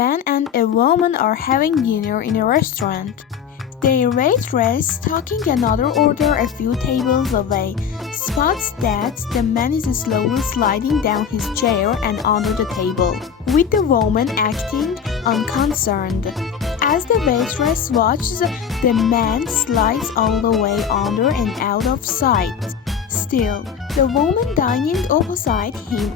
man and a woman are having dinner in a restaurant. Their waitress, taking another order a few tables away, spots that the man is slowly sliding down his chair and under the table, with the woman acting unconcerned. As the waitress watches, the man slides all the way under and out of sight. Still, the woman dining opposite him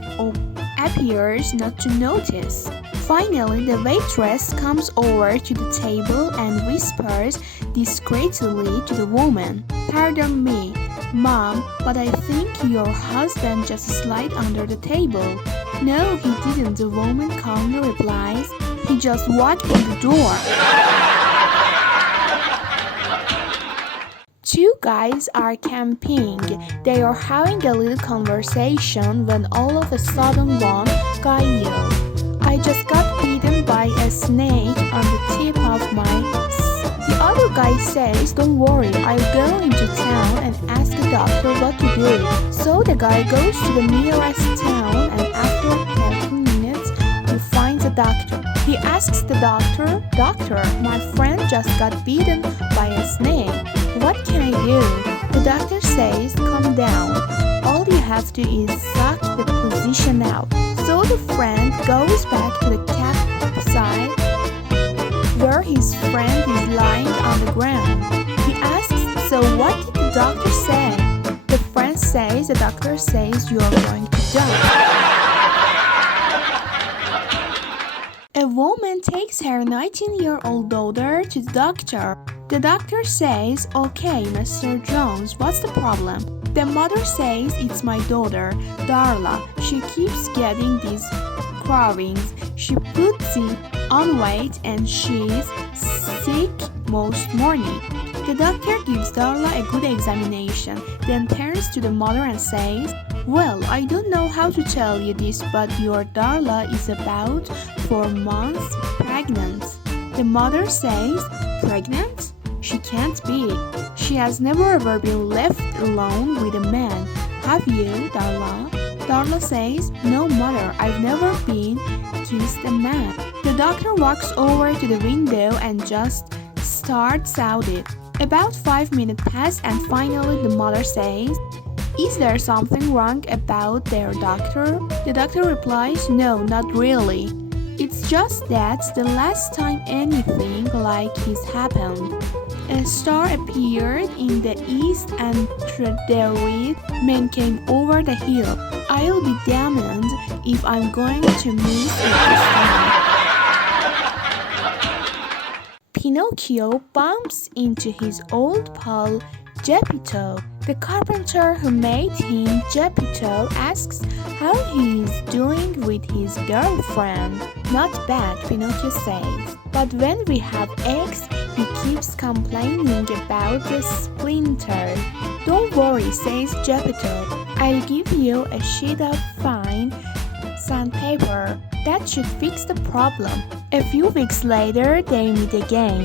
appears not to notice. Finally, the waitress comes over to the table and whispers discreetly to the woman, "Pardon me, Mom, but I think your husband just slid under the table." "No, he didn't," the woman calmly replies. "He just walked in the door." Two guys are camping. They are having a little conversation when all of a sudden one guy yells, "I just got bitten by a snake on the tip of my..." The other guy says, "Don't worry, I'll go into town and ask the doctor what to do." So the guy goes to the nearest town and after 13 minutes, he finds a doctor. He asks the doctor, "Doctor, my friend just got bitten by a snake. What can I do?" The doctor says, "Calm down. All you have to is suck the position out." So the friend goes back to the campsite where his friend is lying on the ground. He asks, "So what did the doctor say?" The friend says, "The doctor says you are going to die." A woman takes her 19-year-old daughter to the doctor. The doctor says, "Okay, Mr. Jones, what's the problem?" The mother says, "It's my daughter, Darla. She keeps getting these cravings. She puts it on weight and she's sick most morning." The doctor gives Darla a good examination, then turns to the mother and says, "Well, I don't know how to tell you this, but your Darla is about 4 months pregnant." The mother says, "Pregnant? She can't be. She has never ever been left alone with a man. Have you, Darla?" Darla says, "No, mother, I've never been kissed a man." The doctor walks over to the window and just starts out it. About 5 minutes pass and finally the mother says, "Is there something wrong about their doctor?" The doctor replies, "No, not really. It's just that the last time anything like this happened, a star appeared in the east and therewith men came over the hill. I'll be damned if I'm going to miss it this time." Pinocchio bumps into his old pal Geppetto. The carpenter who made him Geppetto asks how he is doing with his girlfriend. "Not bad," Pinocchio says. "But when we have eggs, he keeps complaining about the splinter." "Don't worry," says Geppetto. "I'll give you a sheet of fine sandpaper. That should fix the problem." A few weeks later, they meet again.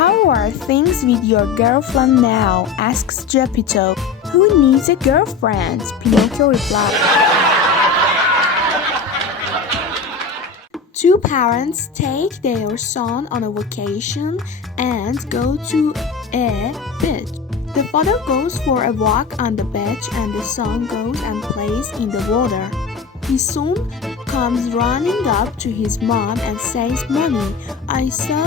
"How are things with your girlfriend now?" asks Geppetto. "Who needs a girlfriend?" Pinocchio replies. Two parents take their son on a vacation and go to a beach. The father goes for a walk on the beach and the son goes and plays in the water. His son comes running up to his mom and says, "Mommy, I saw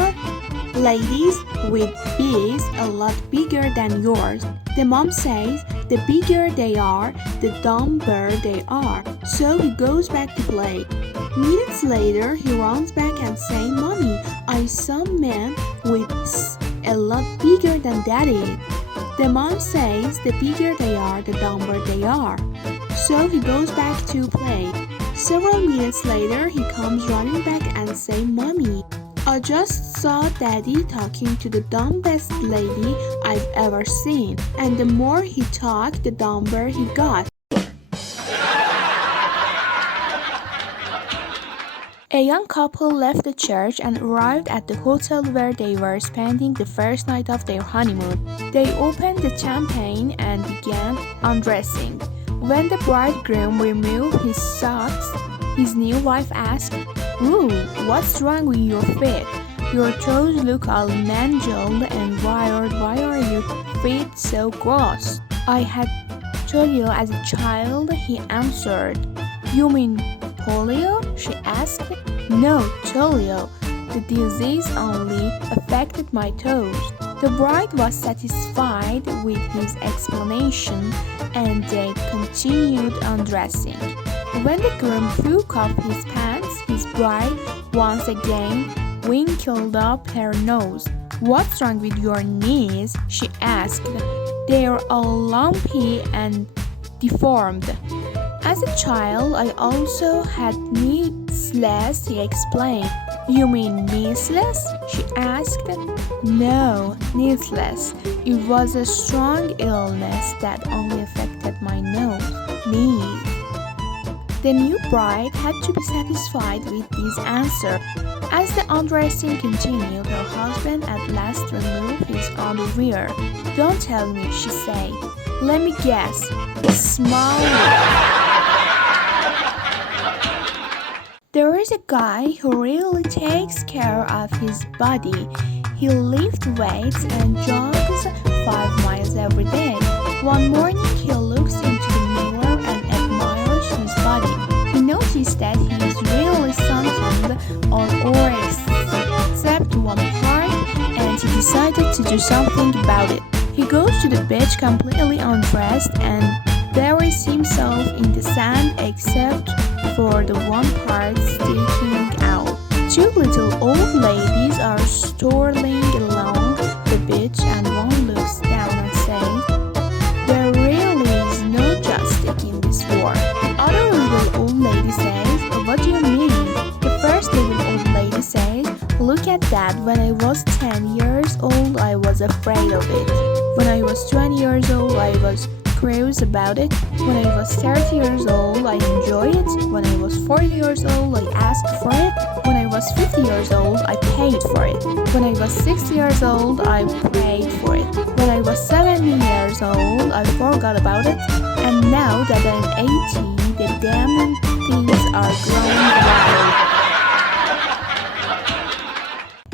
ladies with beaks a lot bigger than yours." The mom says, "The bigger they are, the dumber they are." So he goes back to play. Minutes later, he runs back and says, "Mommy, I saw men with a lot bigger than Daddy." The mom says, "The bigger they are, the dumber they are." So he goes back to play. Several minutes later, he comes running back and says, "Mommy, I just saw Daddy talking to the dumbest lady I've ever seen." And the more he talked, the dumber he got. A young couple left the church and arrived at the hotel where they were spending the first night of their honeymoon. They opened the champagne and began undressing. When the bridegroom removed his socks, his new wife asked, Ooh, what's wrong with your feet? Your toes look all mangled and wired. Why are your feet so gross? I had told you as a child, he answered. You mean polio? She asked. No, polio. The disease only affected my toes. The bride was satisfied with his explanation and they continued undressing. When the groom took off his pants, his bride once again wrinkled up her nose. What's wrong with your knees? She asked. They are all lumpy and deformed. As a child, I also had kneesless, he explained. You mean kneesless? She asked. No, kneesless. It was a strong illness that only affected my knees. The new bride had to be satisfied with this answer. As the undressing continued, her husband at last removed his underwear. Don't tell me, she said. Let me guess. Small. There is a guy who really takes care of his body. He lifts weights and jogs 5 miles every day. One morning he looks into the mirror and admires his body. He noticed that he is really sunburned on all except one part and he decided to do something about it. He goes to the beach completely undressed and buries himself in the sand except for the one part sticking out. 2 little old ladies are strolling along the beach and one looks down and says, there really is no justice in this world. The other little old lady says, what do you mean? The first little old lady says, look at that. When I was 10 years old, I was afraid of it. When I was 20 years old, I was curious about it. When I was 30 years old, I enjoyed it. When I was 40 years old, I asked for it. When I was 50 years old, I paid for it. When I was 60 years old, I prayed for it. When I was 70 years old, I forgot about it. And now that I'm 80, the damn things are growing wild.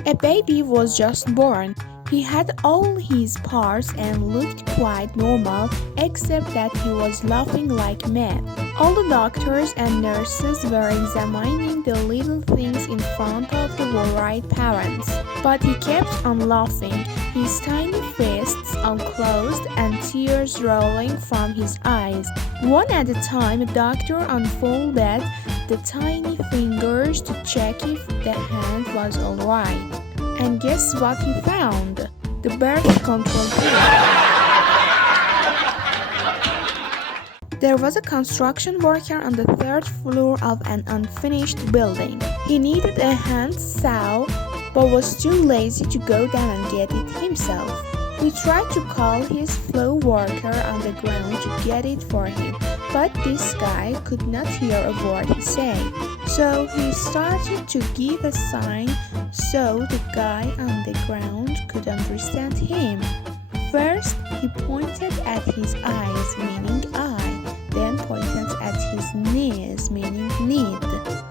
A baby was just born. He had all his parts and looked quite normal, except that he was laughing like mad. All the doctors and nurses were examining the little things in front of the worried parents. But he kept on laughing, his tiny fists unclosed and tears rolling from his eyes. One at a time, a doctor unfolded the tiny fingers to check if the hand was alright. And guess what he found? The birth control pill. There was a construction worker on the 3rd floor of an unfinished building. He needed a hand saw, but was too lazy to go down and get it himself. He tried to call his fellow worker on the ground to get it for him, but this guy could not hear a word he said. So he started to give a sign so the guy on the ground could understand him. First, he pointed at his eyes, meaning eye, then pointed at his knees, meaning need,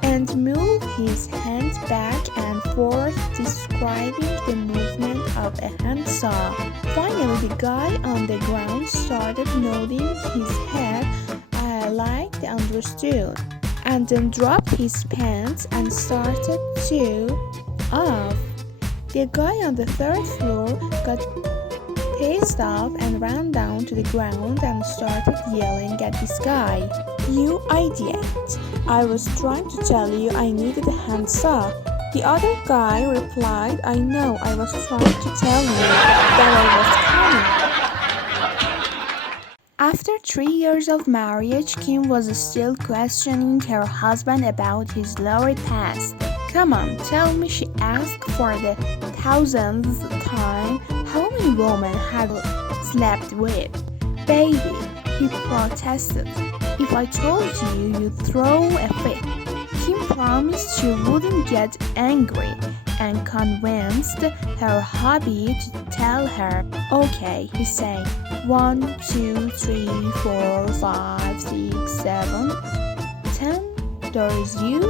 and moved his hands back and forth, describing the movement of a handsaw. Finally, the guy on the ground started nodding his head like they understood, and then dropped his pants and started to off. The guy on the 3rd floor got pissed off and ran down to the ground and started yelling at this guy. You idiot! I was trying to tell you I needed a handsaw. The other guy replied, I know, I was trying to tell you that I was coming. After 3 years of marriage, Kim was still questioning her husband about his lurid past. Come on, tell me, she asked for the 1000th time, how many women had slept with? Baby, he protested. If I told you, you'd throw a fit. Kim promised she wouldn't get angry and convinced her hubby to tell her. Okay, he said. 1, 2, 3, 4, 5, 6, 7, 10. There is you.